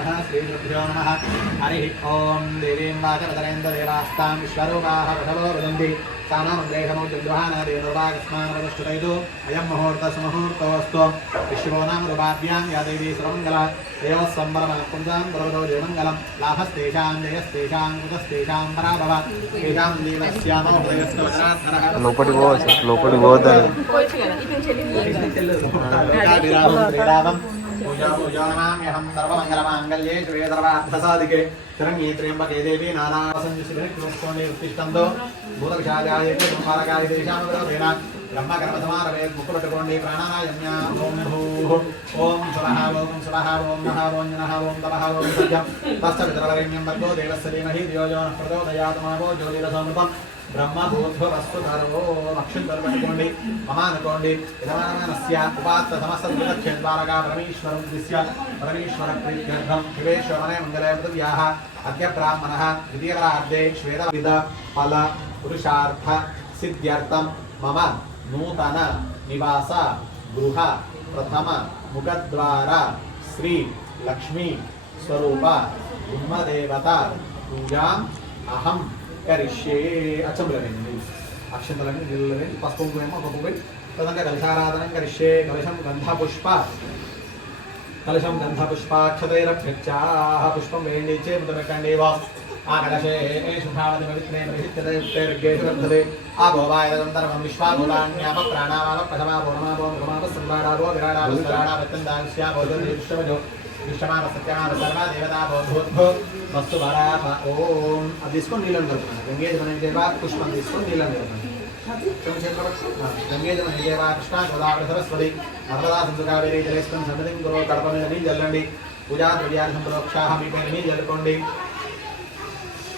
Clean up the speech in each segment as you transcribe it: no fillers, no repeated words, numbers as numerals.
नमः श्रीगुरुभ्यो नमः हरिः ओं देवीं वाचवतरेन्द्रदेवास्तां विश्वरूपाः वशवो वदन्ति सानामग्रेहमोद्युद्वानादेवनुर्वागस्मानवदष्टुतैतो अयं मुहूर्तसमुहूर्तोऽस्तु विश्वो नाम रूपाभ्यां या देवी सर्वमङ्गला देवः सम्बरमपुंसां गुरुवदो जयमङ्गलं लाभस्तेषां जयस्तेषां कुतस्तेषां पराभव तेषां देवस्यामोदयस्य वचनात्मनः లోపలికి పోవద్దని पूजाम्यहं सर्वमङ्गलमाङ्गल्ये शिवे सर्वार्थसाधिके शरण्ये त्र्यम्बके देवी नानावसंयुषिभिः उत्तिष्ठन्तु भूतविशालाय कुमारकाय तेषां विरोधेन ब्रह्मकर्मसमारभे मुकुटकोण्डे प्राणायाम्या ॐ भूः ॐ स्वः ॐ स्वः ॐ नः ॐ जनः ॐ तपः ॐ सत्यं तस्थवितरवरेण्यं भर्गो देवस्य धीमहि धियो यो नः प्रचोदयात् मावो ज्योतिरसमृतम् ब्रह्मभूत्वस्तुधरो अक्षुन्तर्पणिकोण्डि ममानुकोण्डि यजमानस्य उपात्त समस्तद्विदक्षेन्द्वारका परमेश्वरमुद्दिश्य परमेश्वरप्रीत्यर्थं शिवेश्वरमने मङ्गले पृथिव्याः अद्य ब्राह्मणः द्वितीयपरार्धे श्वेतविद फल पुरुषार्थ सिद्ध्यर्थं मम नूतन निवास गृह प्रथम मुखद्वार श्री लक्ष्मी स्वरूप ब्रह्मदेवता पूजाम् अहं करिष्ये अचम्बुलवेण्णि अक्षन्तलनि निल्लवेण्णि पस्पं कुवेम पपुवेन् तदनंतर कलशाराधनं करिष्ये कलशं गन्धपुष्पाक्षतैरभ्यच्चाः पुष्पं वेण्णि चेमुदमेकण्डे वा आ कलशे शुभावति पवित्रे प्रहित्यते उत्तैर्गेषु वर्धते आभोवायदन्तरमं विश्वाभूतान्याप प्राणावाप प्रथमाभो नमाभो मृगमाप संवाडाभो विराडाभो विराडाभत्यन्दास्या भोजनदृष्टवजो विश्वमाप सत्यमाप सर्वा देवता भोधोद्भो वस्तु भराप ओम अब इसको नीलन करना है गंगे जमने के बाद पुष्पं इसको नीलन करना है गंगे जमने के बाद कृष्णा गोदावरी सरस्वती नर्मदा सिंधु कावेरी जलेस्मिन् सन्निधिं कुरु कल्पमेन नीजल्लंडि पूजा द्रव्यानि संप्रोक्षाः मीपेन नीजल्कोण्डि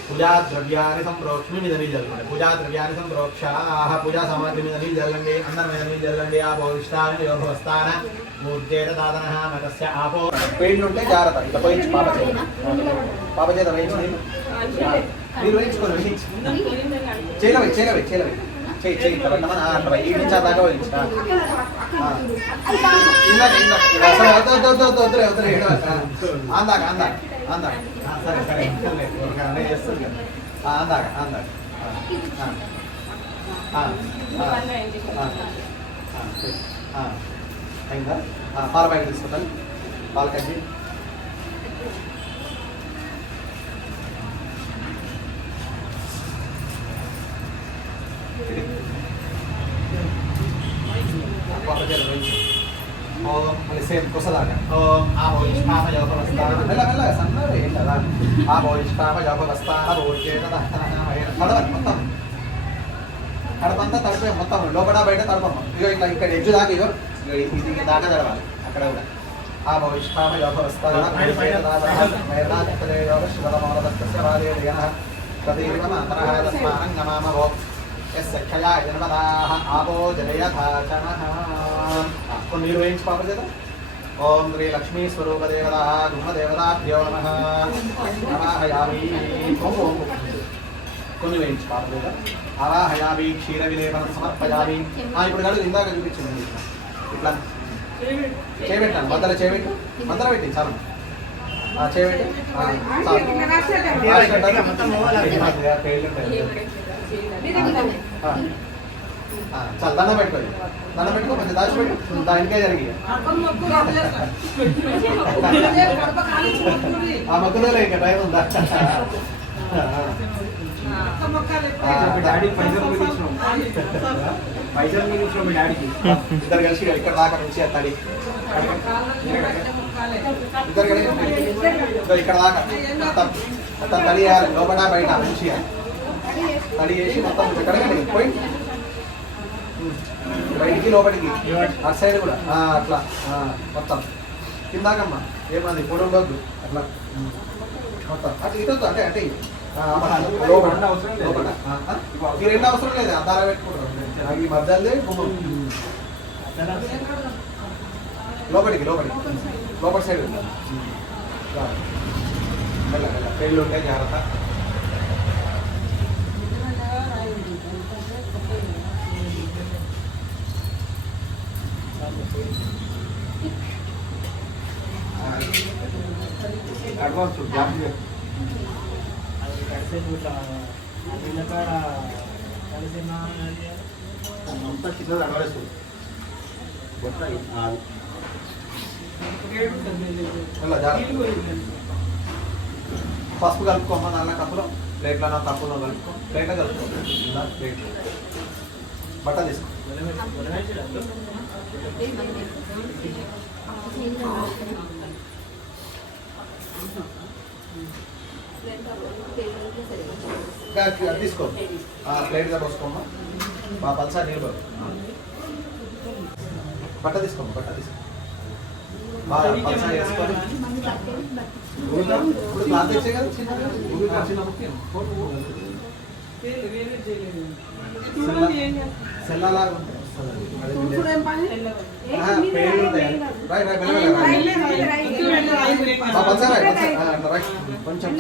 पूजा द्रव्यानि संप्रोक्ष्मि नीजल्कोण्डि पूजा द्रव्यानि संप्रोक्षाः पूजा सामग्री नीजल्लंडि अन्नमेन नीजल्लंडि आपोविष्टानि योगवस्थान मूर्तेन दादनः मतस्य आपो पेण्डु ఉంటే జాగ్రత్త ఇట్లా పోయి పాప చేత వేయించి మీరు వేయించుకోండి వేయించి చేయలవే చేయి తర్వాత మన అట్లా ఈ నుంచి దాకా వేయించు అందాక సరే చేస్తుంది అందాక అయిందా పాల ప్యాకెట్ తీసుకుంటాను పాల కజ్జి మళ్ళీ సేమ్ కొసదాకా ఆభోయిష్టామ యోగవస్థాన మెల్లమెల్లగా సన్నగా ఏం కదా ఆభోయిష్టామ యోగవస్థాన కడవండి మొత్తం కడపంతా తడిపోయి మొత్తం లోపల బయట తడపమ్మ ఇగో ఇట్లా ఇక్కడ ఎడ్జు దాకా ఇగో ఇది దాకా తడవాలి అక్కడ కూడా ఆభవిష్టామ యోగవస్థాన ప్రతీర్వమాతరహాస్మానంగమామవో యస్సఖ్యయా జన్మదాః ఆపో జనయథాచనః కొన్ని నీరు వేయించి పాప చేత ఓం శ్రీ లక్ష్మీ స్వరూప దేవతా గుహదేవతాభ్యో నమః నమాహయామి కొన్ని వేయించి పాప చేత ఆవాహయామి క్షీర విలేపనం సమర్పయామి ఇప్పుడు కాదు ఇందాక చూపించింది ఇట్లా చేయబెట్టాను మద్దలు చేయబెట్టు మద్దలు పెట్టి చాలు చేయబెట్టి చాలా దండం పెట్టుకోండి దండం పెట్టుకో కొంచెం దాచిపెట్టు దానికే జరిగి ఆ మొక్కలో ఇంకా టైం ఉందా పైసలు మీరు ఇచ్చిన మీ డాడీకి ఇద్దరు కలిసి ఇక్కడ దాకా నుంచి తడి ఇద్దరు కలిసి ఇక్కడ దాకా మొత్తం తడి వేయాలి లోపల బయట మంచిగా తడి వేసి మొత్తం కడగండి పోయి బయటికి లోపలికి అటు సైడ్ కూడా అట్లా మొత్తం కిందాకమ్మా ఏమది పొడి ఉండొద్దు అట్లా మొత్తం అటు ఇటొద్దు అంటే అంటే లోపల లోపల ఈ రెండు అవసరం లేదు అద్దాల పెట్టుకుంటారు ఈ మధ్యలో లోపలికి లోపల సైడ్ పెళ్ళి ఉంటాయి జాగ్రత్త అడ్వాన్స్ గ్యాప్ అంతా చిన్నది అడవేస్తుంది పసుపు కలుపుకోమ్మ 4 కప్పులు ప్లేట్లో తప్పులో కలుపుకో ప్లేట్లో కలుపుకో ప్లేట్ బట్ట తీసుకో తీసుకో ప్లేట్గా పోసుకోమ్మా మా పల్సా నీళ్ళు బట్ట తీసుకోమ్మా బట్ట తీసుకో బాగా పల్సా వేసుకోండి ఇప్పుడు క్లాత్ తెచ్చే కదా చిన్న ముఖ్యం సెల్లలాగా ఉంటాయి కొంచెం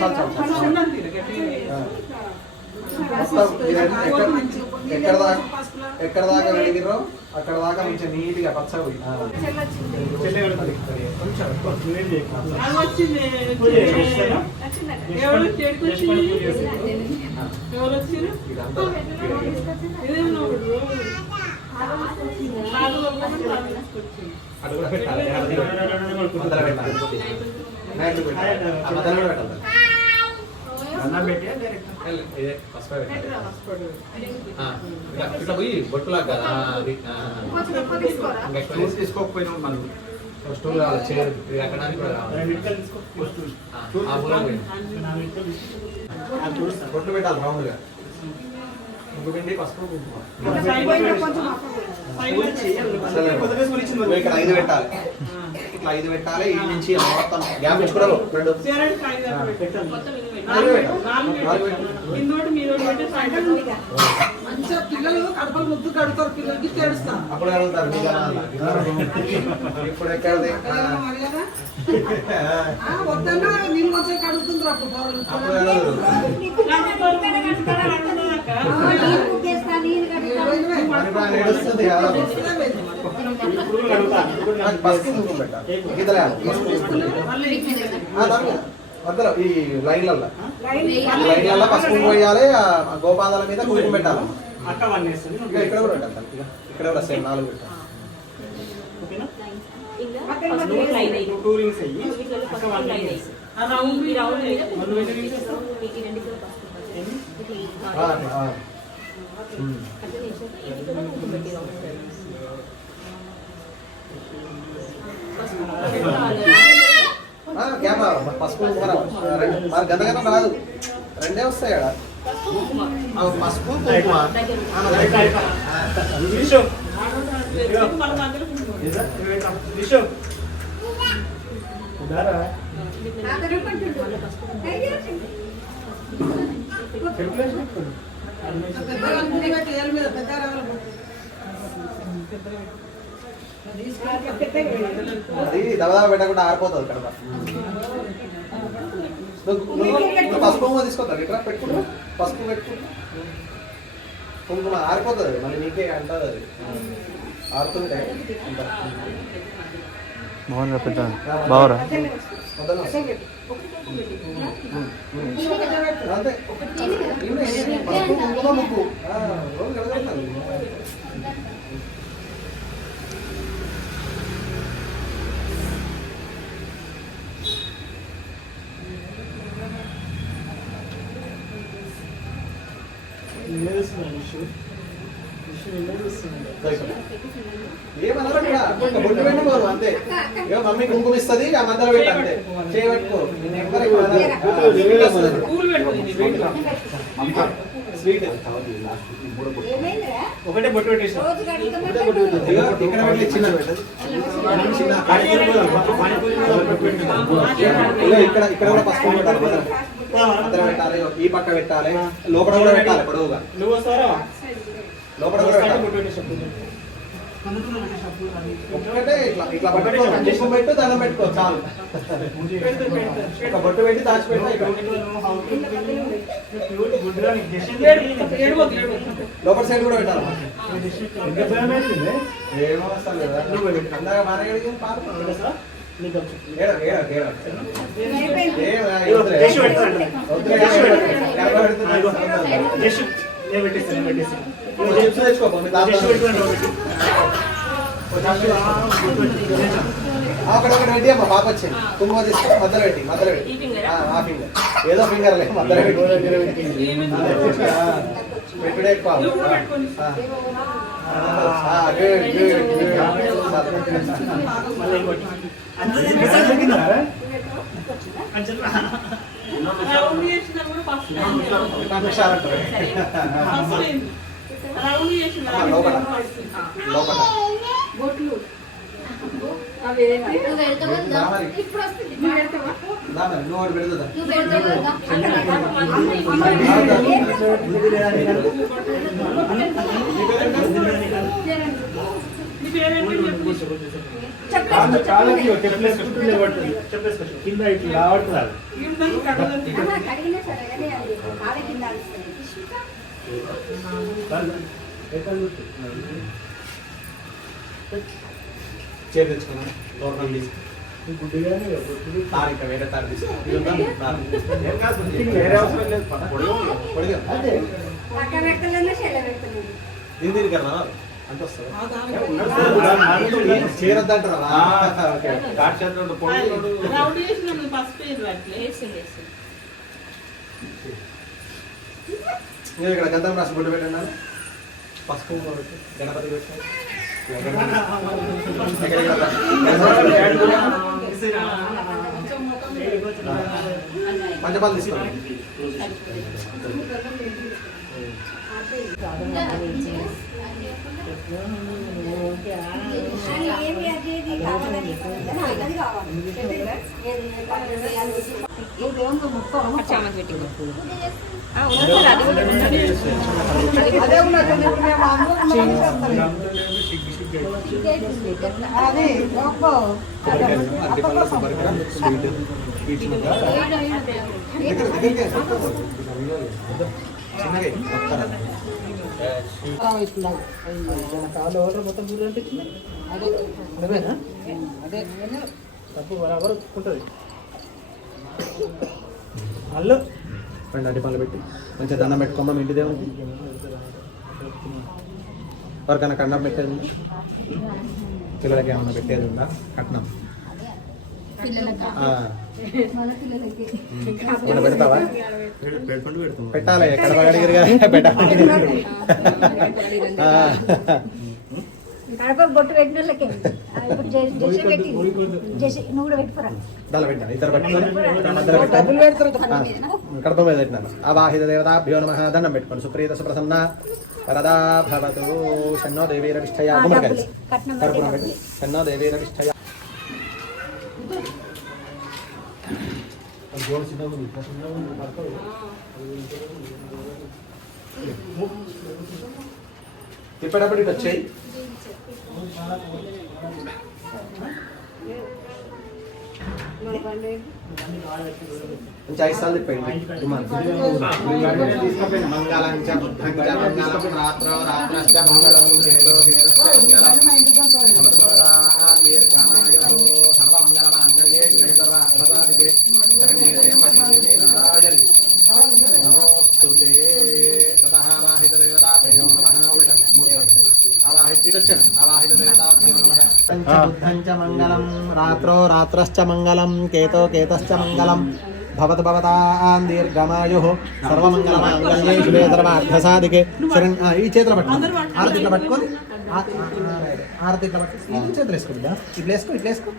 ఎక్కడ దాకా వెలిగిరో అక్కడ దాకా మంచిగా నీట్గా పచ్చగా ఇట్లా పోయి బొట్టులాగా కదా తీసుకోకపోయినా మనం స్టూల్ రావాలి చైర్ ఎక్కడానికి కూడా రావాలి బొట్టు పెట్టాలి రౌండ్గా ముగ్గు పిండి పసుపు కుంకుమ ఇక్కడ 5 పెట్టాలి ఇట్లా 5 పెట్టాలి ఈ నుంచి మొత్తం గ్యాప్ ఇచ్చుకోవడం 2 పిల్లలు కడపలు ముద్దు కడతారు పిల్లలకి తేడుస్తాం అప్పుడు అడుగుతారు ఇప్పుడు ఎక్కడది వద్దన్నా నేను కొంచెం కడుగుతుండ్రు అప్పుడు ఏడుస్తుంది మధ్యలో ఈ లైన్లలో పసుపు పోయాలి గోపాదాల మీద కుంకుమ పెట్టాలి ఇక్కడ కూడా పెట్టాలి ఇక్కడ కూడా సేమ్ 4 పెట్టాలి గ్యాప్ పసుపు మరి గందగనం రాదు 2 వస్తాయి కదా పసుపు కుంకుమ అది దవదావ పెట్టకుండా ఆరిపోతుంది కడప పసుపు తీసుకోతా ఇట్లా పెట్టుకుంటా పసుపు పెట్టుకుంటా కుంకుమ ఆరిపోతుంది మళ్ళీ నీకే అంటుంది అది ఆరుతుంటే బాగుంది పెట్టాను బాగురా అంతే పసుపు కుంకుమ ముగ్గు ఏమన్నారు బొట్టు పెట్టుకోరు అంతే ఇక మమ్మీ కుంకుమ ఇస్తుంది ఆ మధ్యలో పెట్టి అంతే చేయబెట్టుకో స్వీట్ ఒకటే బొట్టు పెట్టేసి ఇక్కడ పెట్టి చిన్న ఇక్కడ ఇక్కడ కూడా పసుపు పెట్టాలి మధ్యలో పెట్టాలి ఈ పక్క పెట్టాలి లోపల కూడా పెట్టాలి పొడవుగా లోపల కూడా పెట్టాలి ఒక్కటే ఇట్లా ఇట్లా పట్టుకో కుంకుమ పెట్టు దండం పెట్టుకో చాలు బొట్టు పెట్టి దాచిపెట్టు లోపల సైడ్ కూడా పెట్టాలి ఏమో వస్తాను కదా అందాక బాగా ఒకటి రెడ్డి అమ్మ పాప వచ్చింది కుంకుమ తీసుకొని మధ్యలో పెట్టి ఆ ఫింగర్ ఏదో ఫింగర్ లేదు మధ్యలో పెట్టి పెట్టుడే ఎక్కువ లోపల నువ్వు పెడుతుందా కింద ఇట్లా రావట్లేదు చీర తెచ్చుకున్నాను గవర్నమెంట్ తీసుకుని తారు ఇంకా వేరే తారు తీసుకుని వేరే అవసరం లేదు ఇది దీనికి కదా అంత వస్తుంది చీరద్దంటారా కాట్ చేతులు నేను ఇక్కడ గంధం రాసి బొట్టు పెట్టండి పసుపు గణపతి పెట్టాను పంచపాలు తీసుకోండి మొత్తం దూరం అనిపించింది అదేనా అదే తప్పు బరాబర్ ఉంటుంది వాళ్ళు రెండు అడిపాలు పెట్టి మంచిగా దండం పెట్టుకోమా ఇంటి దేవునికి ఎవరికైనా కట్నం పెట్టేది ఉందా పిల్లలకి ఏమన్నా పెట్టేది ఉందా కట్నం పెడతావా పెట్టాలి ఎక్కడ అడిగారు కడప బొట్టు పెట్టిన వాళ్ళకి నువ్వు కూడా పెట్టుకోరా దాని పెట్టాను ఇద్దరు పెట్టుకొని కడప మీద పెట్టినాను అవాహిత దేవతాభ్యో నమః దండం పెట్టుకోండి సుప్రీత సుప్రసన్న వరదా భవతు షన్నో దేవీరవిష్ఠయ గుమ్మడికాయ కర్పూరం పెట్టి షన్నో దేవీరవిష్ఠయ తిప్పేటప్పుడు ఇటు వచ్చాయి మంచి 5 సార్లు తిప్పండి మంగళం చ బుద్ధం చ మంగళం రాత్రో రాత్రశ్చ మంగళం చేదో చేదశ్చ మంగళం దీర్ఘమాయో సర్వమంగళ మాంగళ్యే శివే సర్వార్థసాధికే శరణ్యే త్ర్యంబకే నారాయణి నమోస్తుతే తతః వాహిత దేవతాభ్యో నమః పంచబుద్ధం చ మంగళం రాత్రో రాత్రశ్చ మంగళం కేతో కేతశ్చ మంగళం భవతు భవతాం దీర్ఘమాయుః సర్వమంగళమాంగళ్యే శివే సర్వార్థసాధికే శరణ్ ఈ చేతులు పట్టుకోండి ఆరతి ఇట్లా పట్టుకొని ఆరతి ఇట్లా పట్టుకొని ఈ చేతులు వేసుకోండి ఇట్లా వేసుకో ఇట్లా వేసుకో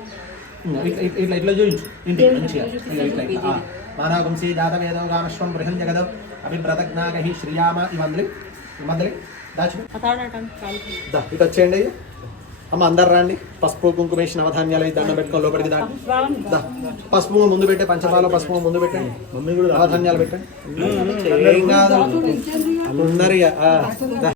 ఇట్లా ఇట్లా చూపించు ఇంటి మంచిగా ఇట్లా ఇట్లా మానవగుంసీ జాతవేదో రామశ్వం బృహం జగదం అభివ్రతజ్ఞాగహి శ్రీయామ ఇవందలి మందలి దాచు ఇటు వచ్చేయండి అయ్యా అమ్మ అందరు రండి పసుపు కుంకుమ వేసిన నవధాన్యాలు దండం పెట్టుకొని లోపలికి దా పసుపు ముందు పెట్టే పంచపాల పసుపు ముందు పెట్టండి నవధాన్యాలు పెట్టండి ఏం కాదు అందరు